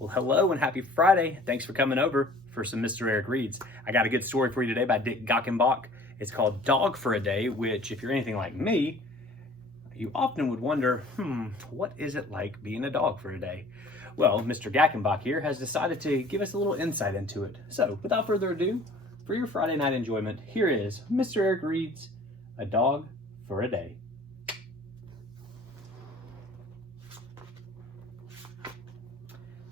Well, hello and happy Friday. Thanks for coming over for some Mr. Eric Reads. I got a good story for you today by Dick Gackenbach. It's called Dog for a Day, which, if you're anything like me, you often would wonder, what is it like being a dog for a day? Well, Mr. Gackenbach here has decided to give us a little insight into it. So, without further ado, for your Friday night enjoyment, here is Mr. Eric Reads, A Dog for a Day.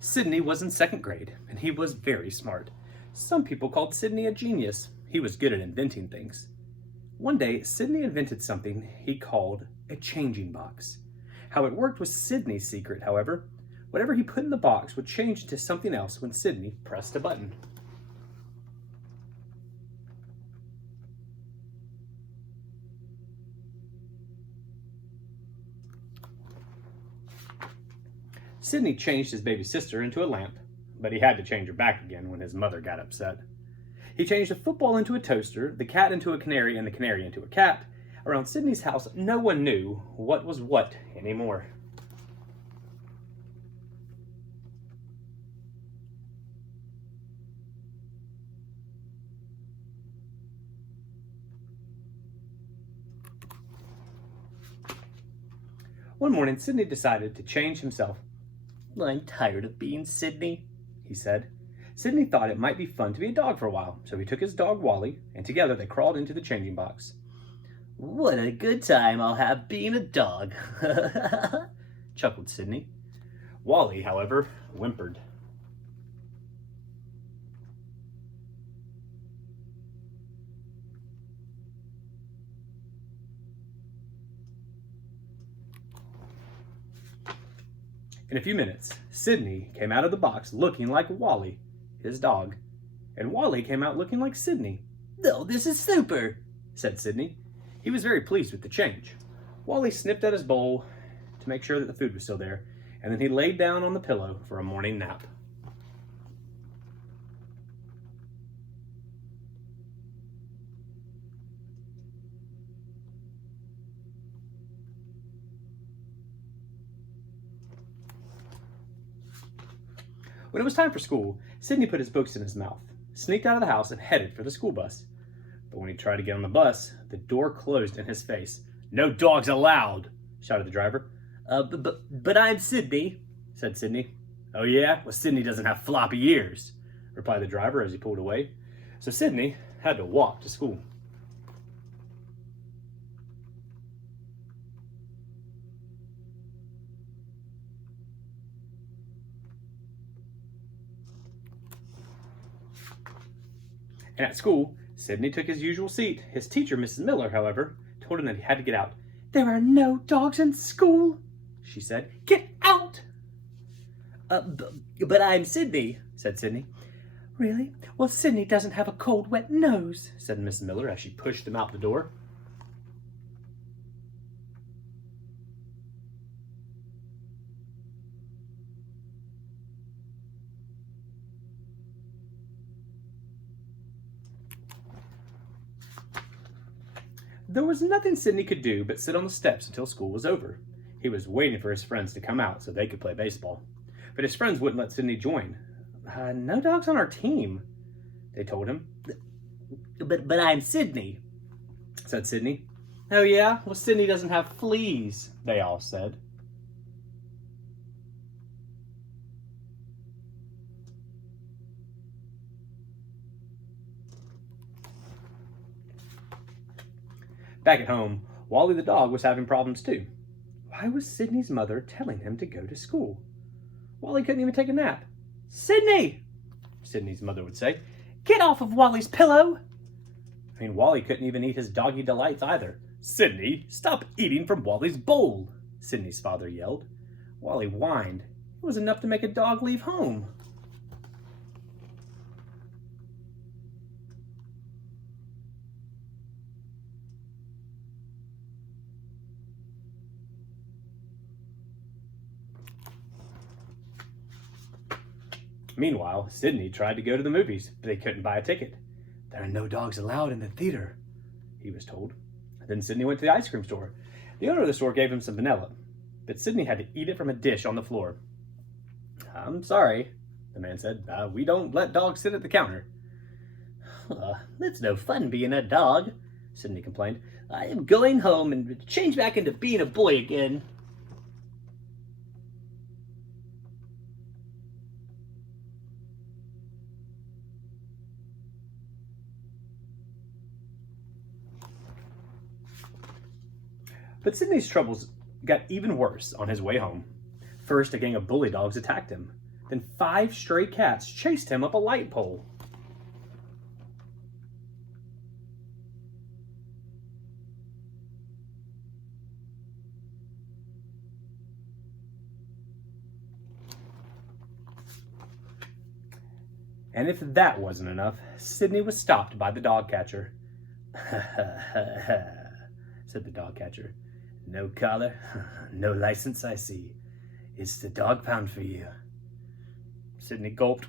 Sydney was in second grade, and he was very smart. Some people called Sydney a genius. He was good at inventing things. One day, Sydney invented something he called a changing box. How it worked was Sydney's secret, however. Whatever he put in the box would change into something else when Sydney pressed a button. Sydney changed his baby sister into a lamp, but he had to change her back again when his mother got upset. He changed a football into a toaster, the cat into a canary, and the canary into a cat. Around Sydney's house, no one knew what was what anymore. One morning, Sydney decided to change himself. "I'm tired of being Sydney," he said. Sydney thought it might be fun to be a dog for a while, so he took his dog Wally, and together they crawled into the changing box. "What a good time I'll have being a dog," chuckled Sydney. Wally, however, whimpered. In a few minutes, Sydney came out of the box looking like Wally, his dog, and Wally came out looking like Sydney. "Oh, this is super," said Sydney. He was very pleased with the change. Wally snipped at his bowl to make sure that the food was still there, and then he laid down on the pillow for a morning nap. When it was time for school, Sydney put his books in his mouth, sneaked out of the house, and headed for the school bus. But when he tried to get on the bus, the door closed in his face. "No dogs allowed," shouted the driver. But I'm Sydney," said Sydney. "Oh yeah? Well, Sydney doesn't have floppy ears," replied the driver as he pulled away. So Sydney had to walk to school. And at school, Sydney took his usual seat. His teacher, Mrs. Miller, however, told him that he had to get out. "There are no dogs in school," she said. "Get out!" But I'm Sydney," said Sydney. "Really? Well, Sydney doesn't have a cold, wet nose," said Miss Miller as she pushed him out the door. There was nothing Sydney could do but sit on the steps until school was over. He was waiting for his friends to come out so they could play baseball. But his friends wouldn't let Sydney join. "No dogs on our team," they told him. But I'm Sydney," said Sydney. "Oh yeah? Well, Sydney doesn't have fleas," they all said. Back at home, Wally the dog was having problems too. Why was Sydney's mother telling him to go to school? Wally couldn't even take a nap. "Sydney," Sydney's mother would say, "get off of Wally's pillow." Wally couldn't even eat his doggy delights either. "Sydney, stop eating from Wally's bowl," Sydney's father yelled. Wally whined. It was enough to make a dog leave home. Meanwhile, Sydney tried to go to the movies, but they couldn't buy a ticket. "There are no dogs allowed in the theater," he was told. Then Sydney went to the ice cream store. The owner of the store gave him some vanilla, but Sydney had to eat it from a dish on the floor. I'm sorry, the man said. We don't let dogs sit at the counter. It's no fun being a dog, Sydney complained. I am going home and change back into being a boy again. But Sydney's troubles got even worse on his way home. First, a gang of bully dogs attacked him. Then 5 stray cats chased him up a light pole. And if that wasn't enough, Sydney was stopped by the dog catcher. Said the dog catcher. No collar, no license, I see. It's the dog pound for you. Sydney gulped.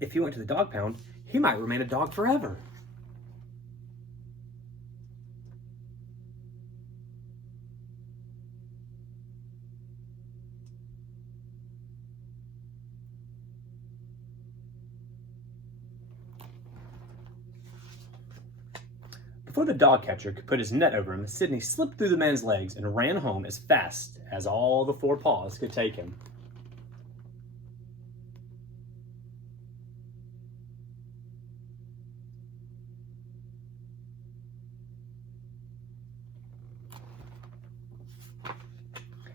If he went to the dog pound, he might remain a dog forever. Before the dog catcher could put his net over him, Sydney slipped through the man's legs and ran home as fast as all the 4 paws could take him.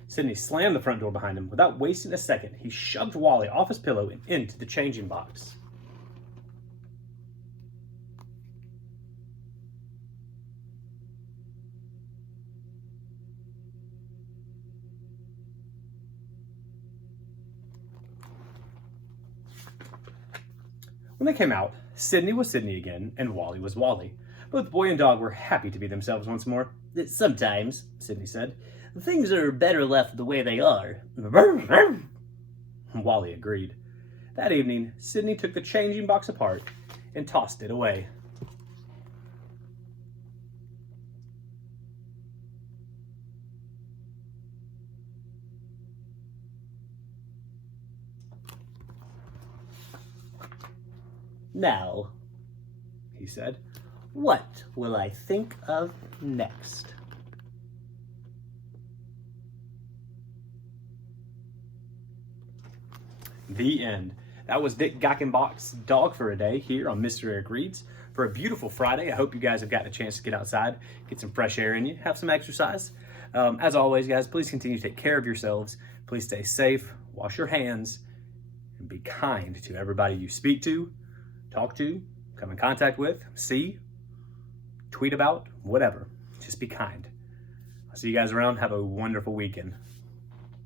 Sydney slammed the front door behind him. Without wasting a second, he shoved Wally off his pillow and into the changing box. When they came out, Sydney was Sydney again, and Wally was Wally. Both boy and dog were happy to be themselves once more. Sometimes, Sydney said, things are better left the way they are. Wally agreed. That evening, Sydney took the changing box apart and tossed it away. Now, he said, what will I think of next? The end. That was Dick Gackenbach's Dog for a Day here on Mr. Eric Reads. For a beautiful Friday, I hope you guys have gotten a chance to get outside, get some fresh air in you, have some exercise. As always, guys, please continue to take care of yourselves. Please stay safe, wash your hands, and be kind to everybody you speak to, talk to, come in contact with, see, tweet about, whatever. Just be kind. I'll see you guys around. Have a wonderful weekend.